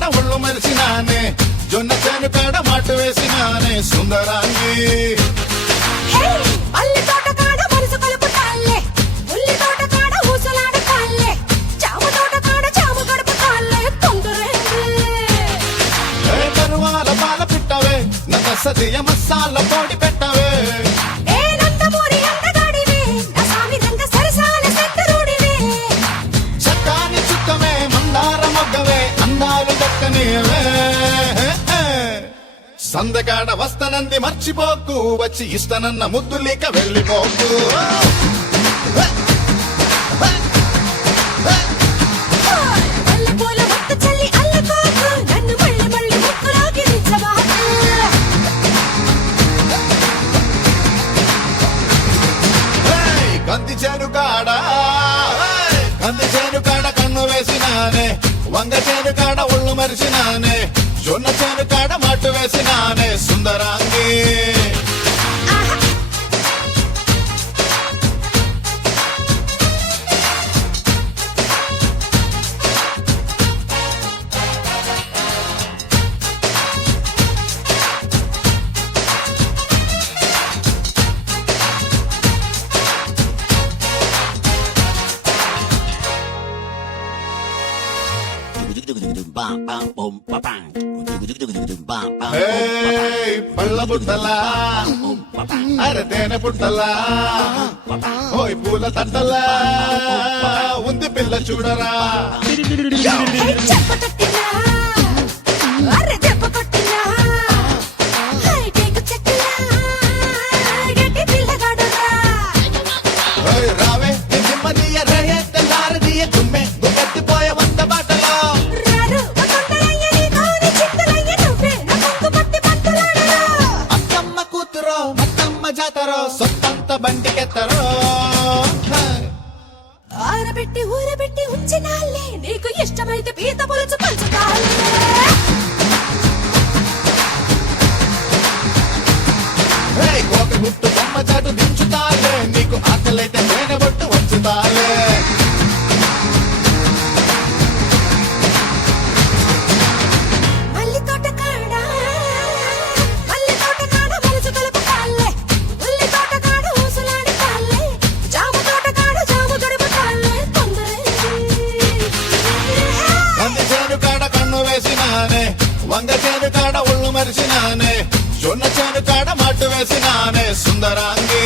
కాడ ఒళ్ళు మరిచినానే జొన్న చేను కాడ మాటు వేసినానే సుందరాంగి అల్లి తోట కాడ మనసు కలుపుతాలే ఉల్లి తోట కాడ ఊసలాడతాలే చామ తోట కాడ చామ గడుపుతాలే తొందరే కరువాల పాల పిట్టవే నగ సదియ మసాల పొడి పెట్టవే ఏ నందమూరి అందగాడివే నా సామి రంగ సరసాల సెంటరుడివే చక్కాని చుక్కవే మందార మొగ్గవే అందాలు దక్కనివే సందకాడ వస్తనంది మర్చిపోకు వచ్చి ఇస్తనన్న ముద్దులీక వెళ్ళిపోకు మల్లెపూల మొక్క చల్లి అల్లుకోకు నన్ను మళ్ళీ మళ్ళీ ముక్కులోకి దించబాకు కంది చేను కాడ కన్ను వేసినానే వంగ చేను కాడ ఒళ్ళు మరిచినానే జొన్న చేను కాడ మాటు వేసినానే సుందరాంగి పళ్ళ బుట్టలా అరే తేనె పుట్టలా ఓయ్ పూల తట్టలా ఉంది పిల్ల చూడరా చెప్ప తట్టినా అరే దెబ్బ కొట్టినా హైటెక్ చెట్టులా గట్టి పిల్లగాడురా ఓయ్ రావే నిమ్మదియ రేయే తెల్లారదియ తుమ్మె గుమ్మెత్తిపోయే వంద బాటలో రారు తొందరయ్య నీ కోరి చిత్తలయ్య నువ్వే నా కొంగు పట్టి పట్టులాడరా అక్కమ్మ కూతురో మత్తమ్మ జాతరో సొత్తంత బండికెత్తరో ఆరబెట్టి ఊరబెట్టి ఉంచినాలే నీకు ఇష్టమైతే పీత పులుసు పంచుతాలే కోక గుట్టు బొమ్మ చాటు దించుతాలే నీకు ఆకలైతే తేనె బొట్టు వంచుతాలే మల్లి తోట కాడ మనసు కలుపుతాలే ఉల్లి తోట కాడ ఊసులాడతాలే జామ తోట కాడ జామ గడుపుతాలే తొందరే కంది చేను కాడ కన్ను వేసినానే వంగ చేను కాడ ఒళ్ళు మరిచినానే జొన్న చేను కాడ మాటు వేసినానే సుందరాంగి